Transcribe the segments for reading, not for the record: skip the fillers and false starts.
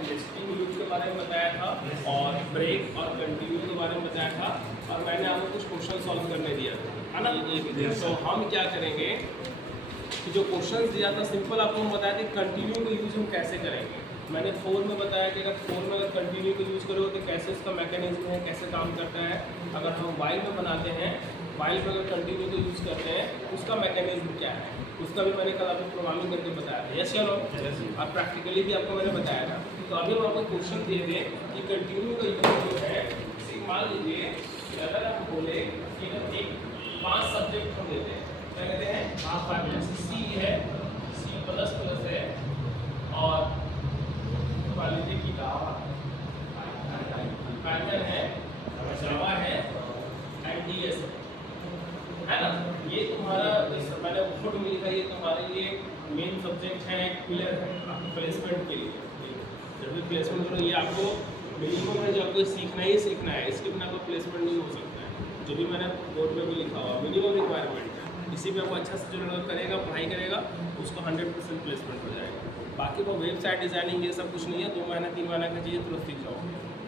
Nesting loop के बारे में बताया था और ब्रेक और कंटिन्यू के बारे में बताया था, और मैंने आपको कुछ क्वेश्चन सॉल्व करने दिया था, है ना। तो हम क्या करेंगे कि जो क्वेश्चन दिया था सिंपल आपको हम बताया कि कंटिन्यू का यूज हम कैसे करेंगे। मैंने 4 में बताया कि अगर 4 में अगर कंटिन्यू का यूज़ करोगे तो कैसे उसका मैकेनिज्म है, कैसे काम करता है। अगर हम वाइल में बनाते हैं, वाइल में अगर कंटिन्यू का यूज़ करते हैं उसका मैकेनिज्म क्या है, उसका भी मैंने कल आपको प्रोग्रामिंग करके बताया था। यस या नो? और प्रैक्टिकली भी आपको मैंने बताया था। तो अभी हम आपको क्वेश्चन दे दें कि कंटिन्यू का यूज जो है, मान लीजिए अगर हम बोले कि एक 5 सब्जेक्ट हम देते हैं, क्या कहते हैं, सी है, सी प्लस प्लस है, और मान लीजिए कि पाइथन है, जावा है, एंडीएस है ना। ये तुम्हारा मैंने खुद मिली था, ये तुम्हारे लिए मेन सब्जेक्ट है, एक पिलर है आपको प्लेसमेंट के लिए। जब भी प्लेसमेंट करो ये आपको मिनिमम है, जो आपको सीखना ही सीखना है, इसके बिना कोई प्लेसमेंट नहीं हो सकता है। जो भी मैंने बोर्ड में भी लिखा हुआ मिनिमम रिक्वायरमेंट है, इसी पे आपको अच्छा से जो करेगा, पढ़ाई करेगा, उसको 100% प्लेसमेंट हो जाएगा। बाकी वो वेबसाइट डिज़ाइनिंग ये सब कुछ नहीं है, 2 महीना 3 महीना का चीज़ें तुरंत सीख जाओ,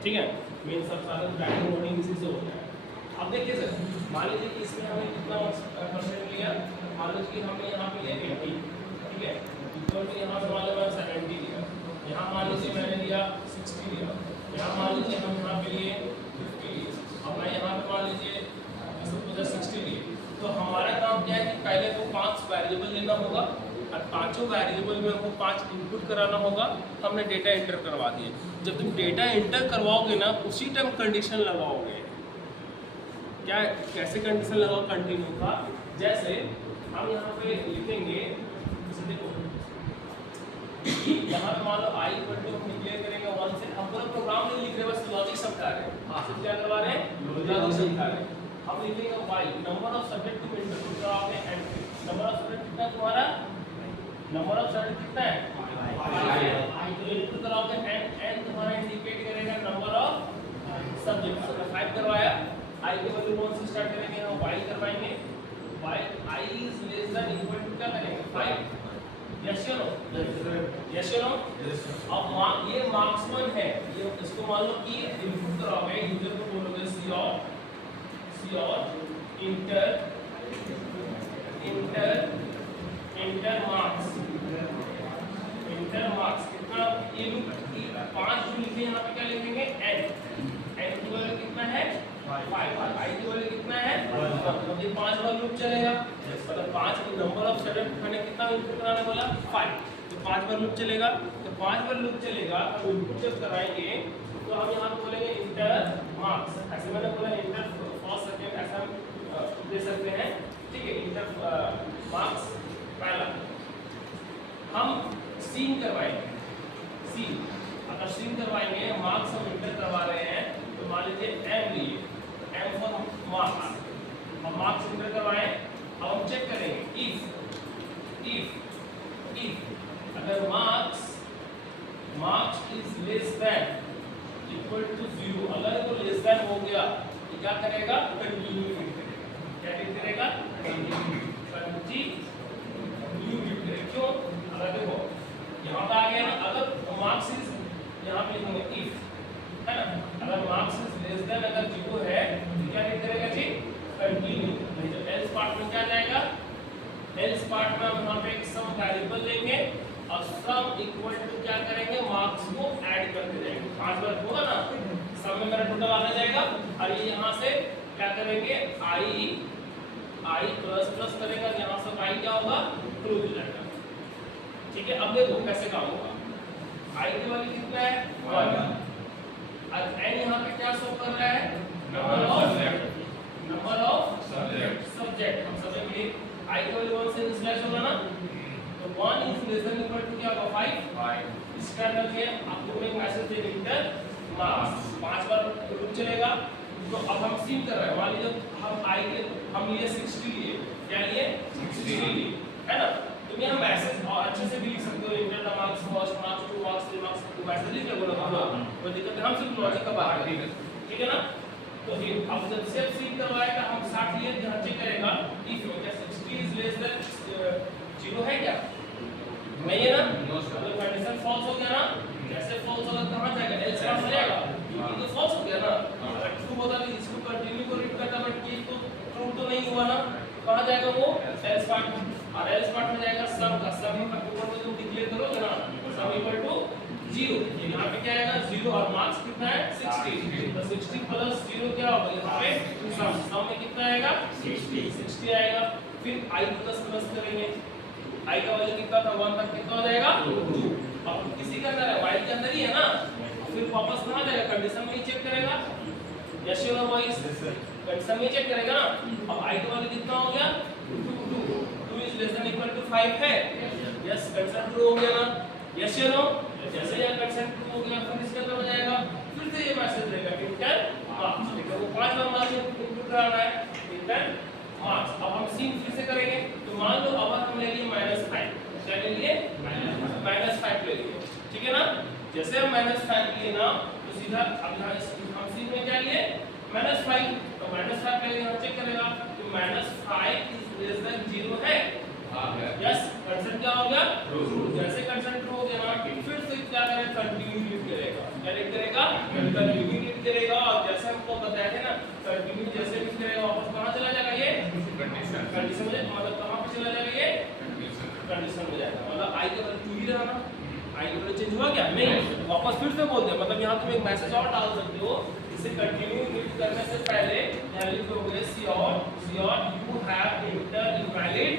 ठीक है। मेन सब सारा बैटिंग वोटिंग इसी से होता है। अब देखिए सर, मान लीजिए कि इसमें हमने कितना परसेंट लिया, मान लीजिए कि हमने यहाँ पे लिया 80, ठीक है, तो यहाँ पे मान लो 70 लिया, यहाँ मान लीजिए मैंने लिया 60 लिया, यहाँ मान लीजिए हम यहाँ पे लिए 50 लिए, अब मैं यहाँ पे मान लीजिए 60 लिए। तो हमारा काम क्या है कि पहले को 5 वेरिएबल लेना होगा और 5 वेरिएबल में हमको 5 इनपुट कराना होगा। हमने डेटा एंटर करवा दिए। जब तुम डेटा एंटर करवाओगे ना, उसी टाइम कंडीशन लगाओगे। क्या कैसे कंडीशन लगाओ कंटिन्यू का, जैसे हम यहाँ पे लिखेंगे, देखो यहाँ पे मान लो आई इक्वल टू हम डिक्लेयर करेंगे 1 से। हम पूरा प्रोग्राम नहीं लिख रहे, बस लॉजिक समझा रहे हैं। सिर्फ क्या करवा रहे हैं, लॉजिक समझा रहे हैं। हम लिखेंगे y number of subject to input करा आपने एंट्री। नंबर ऑफ सब्जेक्ट कितना तुम्हारा, नंबर ऑफ सब्जेक्ट कितना है, 5 तो इनपुट कराओगे एन तुम्हारा इंडिकेट करेगा नंबर ऑफ सब्जेक्ट। हमने 5 करवाया, आई के वैल्यू 1 से स्टार्ट करेंगे, हम वाई करवाएंगे, y i is less than equal to क्या करेंगे 5। यस या नो, यस या नो। अब ये मार्क्स 1 है, ये इसको मान लो कि इनपुट कराओगे, यूजर को बोलोगे सी और इंटर मार्क्स कितना, ये लूप 5 जो लिखे यहाँ पे क्या लिखेंगे n की वैल्यू कितना है 5, आई की वैल्यू कितना है, मतलब ये 5 बार लूप चलेगा, मतलब 5 नंबर ऑफ सब्जेक्ट मैंने कितना इनपुट कराने बोला 5, तो 5 बार लूप चलेगा। तो 5 बार लूप चलेगा, अब इनपुट जब कराएंगे तो हम यहाँ पे बोलेंगे इंटर मार्क्स, ऐसे मैंने बोला इंटर फर्स्ट सेकंड ऐसा हम दे सकते हैं, ठीक है। इंटर मार्क्स पहला हम सीन करवाएंगे, सीन अगर सीन करवाएंगे, मार्क्स हम इंटर करवा रहे हैं, तो मान लीजिए एम लिए, एम फॉर मार्क्स, हम मार्क्स इंटर करवाएं। अब हम चेक करेंगे इफ अगर marks is less than equal to 0, अगर वो लेस देन हो गया तो क्या करेगा, कंटिन्यू हिट करेगा। क्या हिट करेगा, कंटिन्यू हिट करेगा। क्यों, अगर देखो यहाँ पे आ गया ना, अगर मार्क्स इज यहाँ पे लिखेंगे इफ, है ना, अगर मार्क्स इज लेस देन अगर 0 है तो क्या हिट करेगा जी, कंटिन्यू। नहीं तो एल्स पार्ट में क्या जाएगा, एल्स पार्ट में हम यहाँ पे एक सम वेरिएबल लेंगे और सम इक्वल टू क्या करेंगे, मार्क्स को ऐड करते जाएंगे। 5 बार होगा ना, सम में मेरा टोटल आना जाएगा, और ये यहाँ से क्या करेंगे, आई प्लस प्लस करेगा, यहाँ से आई क्या होगा, क्लोज हो जाएगा, ठीक है। अब देखो कैसे काम होगा, आई की वैल्यू कितना है 1, और एन यहाँ पे क्या शो कर रहा है, नंबर ऑफ सब्जेक्ट। हम सब्जेक्ट लिए आई की वैल्यू 1 से स्लैश होगा ना, तो 1 is less than equal to क्या होगा 5। इसका मतलब ये आपको एक मैसेज देगा इंटर मार्क्स, 5 बार लूप चलेगा। तो अब हम सीन कर रहे हैं, मान लीजिए हम लिए 60 लिए, क्या लिए 60 लिए, है ना। तुम यहाँ मैसेज और अच्छे से भी लिख सकते हो, enter the marks first marks 2 marks 3 marks, तो वैसे लिख लो, कोई दिक्कत नहीं, हम सिर्फ लॉजिक का बात करेंगे, ठीक है ना। तो फिर अब जब सेव सीन करवाएगा, हम 60 लिए, यहाँ चेक करेगा इफ 60 इज लेस देन 0 है क्या, नहीं है ना, तो कंडीशन फॉल्स हो गया ना। जैसे फॉल्स होगा पार्ट हो जाएगा, ये तो फॉल्स हो गया ना। अगर ट्रू होता तो इसको कंटिन्यू को रीड करता, बट ये तो ट्रू तो नहीं हुआ ना, कहां जाएगा वो एल्स पार्ट में, और एल्स पार्ट में जाएगा सम का, सम का ऊपर में तुम डिक्लेयर करोगे ना सम इक्वल टू 0, यहां पे क्या आएगा 0 और मार्क्स कितना है 60, तो 60 प्लस 0 क्या होगा यहां पे सम में कितना आएगा 60 आएगा। फिर i प्लस प्लस करेंगे, i का वैल्यू कितना था 1 तक कितना हो जाएगा 2, अब किसी का अंदर है y के अंदर ही है ना, फिर वापस कहां जाएगा कंडीशन में ही चेक करेगा, यस या नो बॉयज, कंडीशन में चेक करेगा ना। अब i का वैल्यू कितना हो गया 2 is less than equal to 5 है, यस कंडीशन ट्रू हो गया ना, यस या नो। जैसे ये कंडीशन ट्रू हो गया फिर इसके अंदर हो जाएगा, फिर से ये मैसेज देगा इंटर मार्क्स, ठीक है वो 5 बार मार्क्स इनपुट कराना है इंटर मार्क्स। अब हम सीन फिर से करेंगे, तो मान लो अब हम ले लिए -5, क्या ले लिए -5 ले लिए, ठीक है ना। जैसे हम -5 लिए ना तो सीधा अब यहां हम सीन में क्या लिए -5, तो -5 ले लिए, हम चेक करेगा तो -5 इज लेस देन 0 है, यस कंडीशन क्या हो गया ट्रू। जैसे कंडीशन ट्रू हो गया ना फिर से क्या करेगा कंटिन्यू रीड करेगा, क्या रीड करेगा कंटिन्यू रीड करेगा, और जैसे हमको बताया है ना कंटिन्यू जैसे रीड करेगा वापस कहां चला जाएगा ये कंडीशन में, मतलब कहां पे चला जाएगा ये कंडीशन में जाएगा, मतलब i का वैल्यू 2 ही रहा ना, i का वैल्यू चेंज हुआ क्या नहीं, वापस फिर से बोल दे, मतलब यहां तुम एक मैसेज और डाल सकते हो, इसे कंटिन्यू रीड करने से पहले यहां लिखोगे सी और you have enter invalid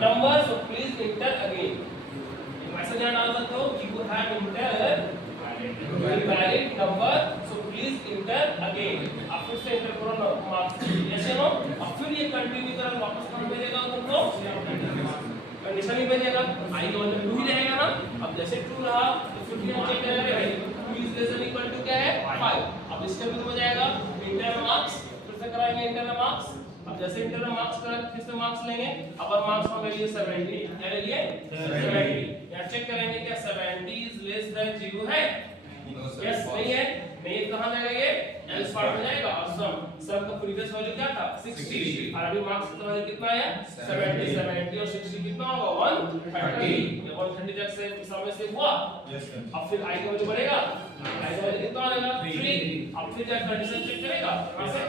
number so please inter again, message यहां डाल सकते हो you have inter invalid number so please inter again, अब फिर से इंटर करो मार्क्स, यस या नो। अब फिर ये कंटिन्यू करके वापस कहां भेजेगा तुमको कंडीशन ही भेजेगा, आई का वैल्यू 2 ही रहेगा ना। अब जैसे ट्रू रहा तो फिर हम चेक करेंगे भाई 2 is less than equal to क्या है 5, अब इसका भी हो जाएगा इंटर मार्क्स, फिर से कराएंगे इंटर मार्क्स। अब जैसे इंटर मार्क्स करा फिर से मार्क्स लेंगे, अपर मार्क्स हम ले लिए 70, क्या ले लिए 70, यहां चेक करेंगे क्या 70 इज लेस देन 0 है, यस नहीं है, नहीं कहां जाएगा ये एल्स पार्ट में जाएगा, और सम का प्रीवियस वैल्यू क्या था 60, और अभी मार्क्स का वैल्यू कितना है 70 और 60 कितना होगा 130, ये 130 तक से समय से हुआ, यस सर। अब फिर i का वैल्यू बढ़ेगा, i का वैल्यू कितना आ जाएगा 3, अब फिर क्या कंडीशन चेक करेगा कहां से,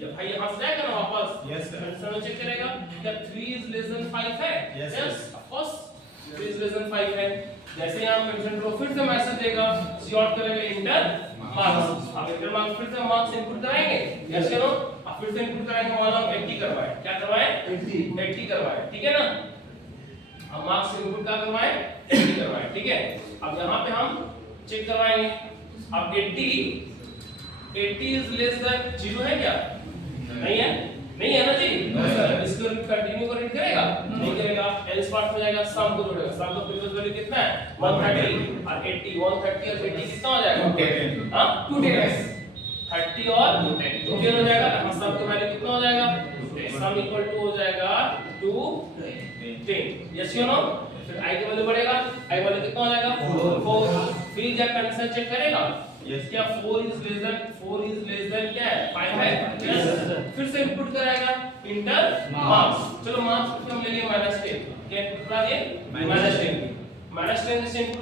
ये भाई यहां से जाएगा ना वापस, यस सर। कंडीशन चेक करेगा क्या 3 इज लेस देन 5 है, Yes, yes of course 3 is less then 5 है। जैसे यहां कंडीशन ट्रू फिर से मैसेज देगा सी आउट करेंगे इंटर मार्क्स, अब इंटर मार्क्स फिर से मार्क्स इनपुट कराएंगे, यस या नो। अब फिर से इनपुट कराएंगे, मान लो 80 करवाए, क्या करवाए 80 करवाए, ठीक है ना। अब मार्क्स इनपुट का करवाए 80 करवाए, ठीक है। अब यहां पे हम चेक करवाएंगे, अब 80 इज लेस देन 0 है क्या, नहीं है, नहीं है ना जी, इसको कंटिन्यू कर रीड करेगा नहीं करेगा, एल्स पार्ट में जाएगा सम को जोड़ेगा, सम का प्रीवियस वैल्यू कितना है 130 और 80, 130 और 80 कितना हो जाएगा हां 210, 30 और 210 हो जाएगा, यहां सम का वैल्यू कितना हो जाएगा सम इक्वल टू हो जाएगा 210, यस यू नो। फिर i का वैल्यू बढ़ेगा, i वैल्यू कितना हो जाएगा 4, फिर जब कंडीशन चेक करेगा यस क्या 4 इज लेस देन क्या है 5 है, यस फिर से इनपुट कराएगा इंटर मार्क्स, चलो मार्क्स हम ले लिए -10, क्या इनपुट करा दिए -10 से इनपुट